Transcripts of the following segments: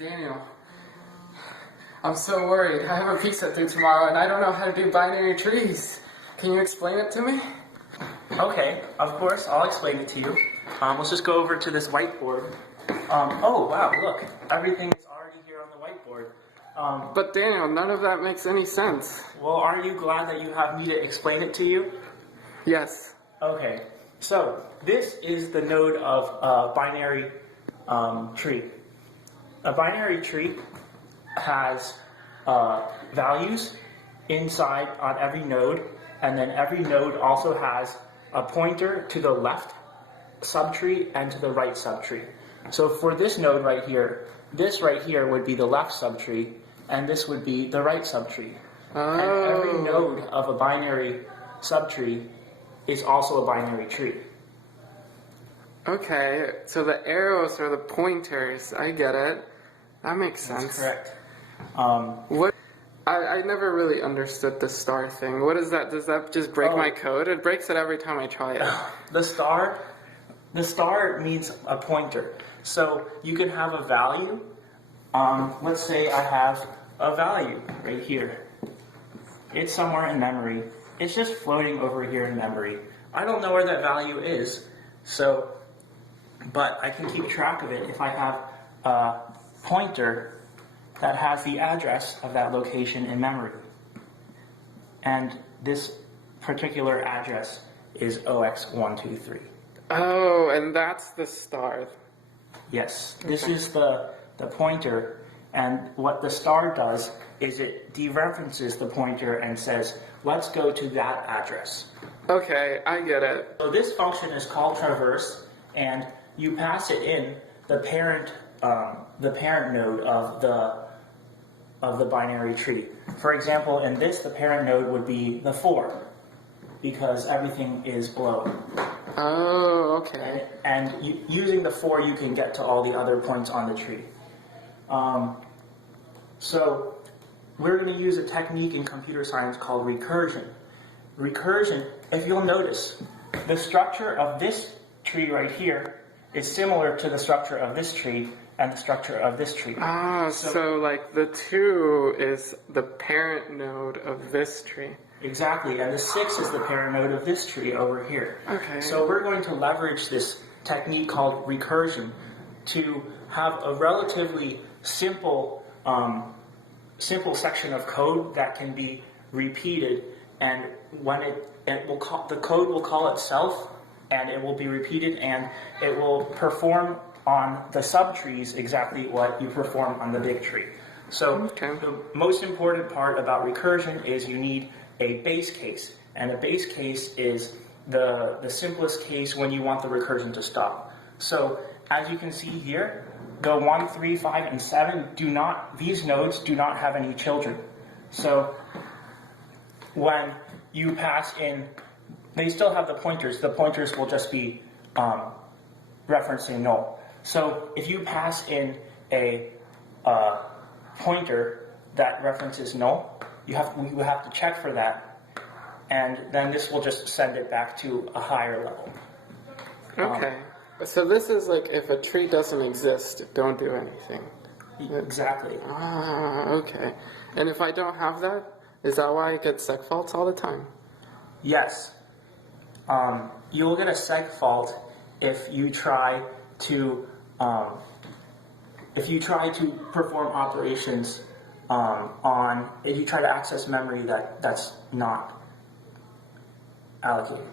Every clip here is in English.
Daniel, I'm so worried. I have a pizza due tomorrow and I don't know how to do binary trees. Can you explain it to me? Okay, of course, I'll explain it to you. Let's just go over to this whiteboard. Oh, wow, look, everything is already here on the whiteboard. But Daniel, none of that makes any sense. Well, aren't you glad that you have me to explain it to you? Yes. Okay, so this is the node of a binary tree. A binary tree has values inside on every node, and then every node also has a pointer to the left subtree and to the right subtree. So for this node right here, this right here would be the left subtree, and this would be the right subtree. Oh. And every node of a binary subtree is also a binary tree. Okay, so the arrows are the pointers. I get it. That makes sense. That's correct. What? I never really understood the star thing. What is that? Does that just break my code? It breaks it every time I try it. The star means a pointer. So you can have a value. Let's say I have a value right here. It's somewhere in memory. It's just floating over here in memory. I don't know where that value is, but I can keep track of it if I have a pointer that has the address of that location in memory. And this particular address is OX123. Oh, and that's the star. Yes, this is the pointer, and what the star does is it dereferences the pointer and says, let's go to that address. Okay, I get it. So this function is called traverse, and you pass it in the parent node of the binary tree. For example, in this, the parent node would be the 4, because everything is below. Oh, okay. And using the 4, you can get to all the other points on the tree. So we're going to use a technique in computer science called recursion. Recursion, if you'll notice, the structure of this tree right here is similar to the structure of this tree and the structure of this tree. So like the 2 is the parent node of this tree. Exactly, and the 6 is the parent node of this tree over here. Okay. So we're going to leverage this technique called recursion to have a relatively simple section of code that can be repeated, and when the code will call itself, and it will be repeated, and it will perform on the subtrees exactly what you perform on the big tree. So the most important part about recursion is you need a base case, and a base case is the simplest case when you want the recursion to stop. So as you can see here, the 1, 3, 5, and 7 these nodes do not have any children. So when you pass in, they still have the pointers will just be referencing null. So if you pass in a pointer that references null, you have to check for that, and then this will just send it back to a higher level. Okay. So this is like if a tree doesn't exist, don't do anything. Exactly. Okay. And if I don't have that, is that why I get seg faults all the time? Yes. You will get a seg fault if you try to perform operations if you try to access memory that's not allocated.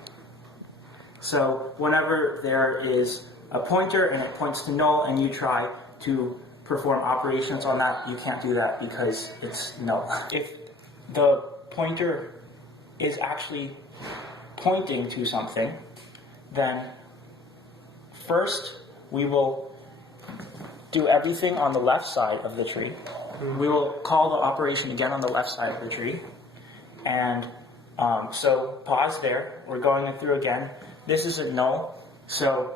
So whenever there is a pointer and it points to null and you try to perform operations on that, you can't do that because it's null. If the pointer is actually pointing to something, then first we will do everything on the left side of the tree. We will call the operation again on the left side of the tree. And so pause there. We're going through again. This is a null. So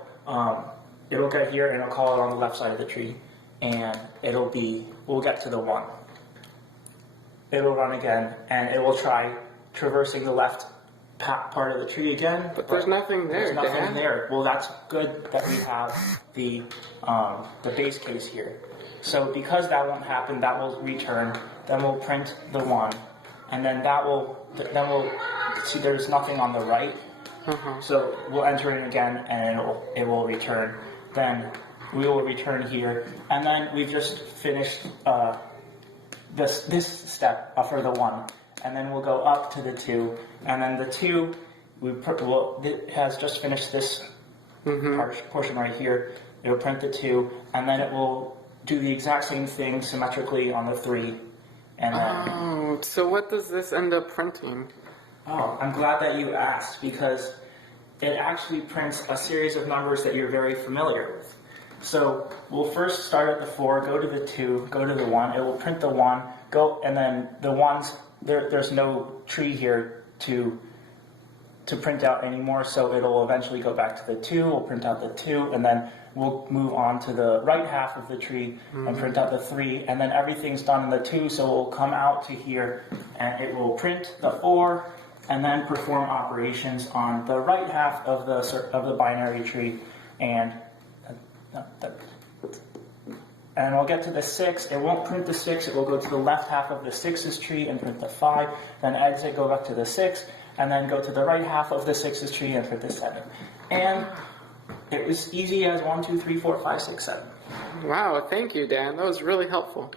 it will get here and it'll call it on the left side of the tree. And we'll get to the 1. It'll run again and it will try traversing the left part of the tree again. But there's nothing there. There's nothing there. Well, that's good that we have the base case here. So because that won't happen, that will return. Then we'll print the 1, and then we'll see there's nothing on the right. So we'll enter it again, and it will return. Then we will return here, and then we've just finished this step for the 1, and then we'll go up to the 2, and then the 2 it has just finished this portion right here. It will print the 2, and then it will do the exact same thing symmetrically on the 3, and then. Oh, so what does this end up printing? Oh, I'm glad that you asked, because it actually prints a series of numbers that you're very familiar with. So we'll first start at the 4, go to the 2, go to the 1. It will print the 1, and then the 1s, there's no tree here to print out anymore, so it'll eventually go back to the 2, we'll print out the 2, and then we'll move on to the right half of the tree and print out the 3, and then everything's done in the 2, so we'll come out to here, and it will print the 4, and then perform operations on the right half of the binary tree, and we'll get to the 6. It won't print the 6. It will go to the left half of the 6's tree and print the 5. Then exit, go back to the 6, and then go to the right half of the 6's tree and print the 7. And it was easy as 1, 2, 3, 4, 5, 6, 7. Wow, thank you, Dan. That was really helpful.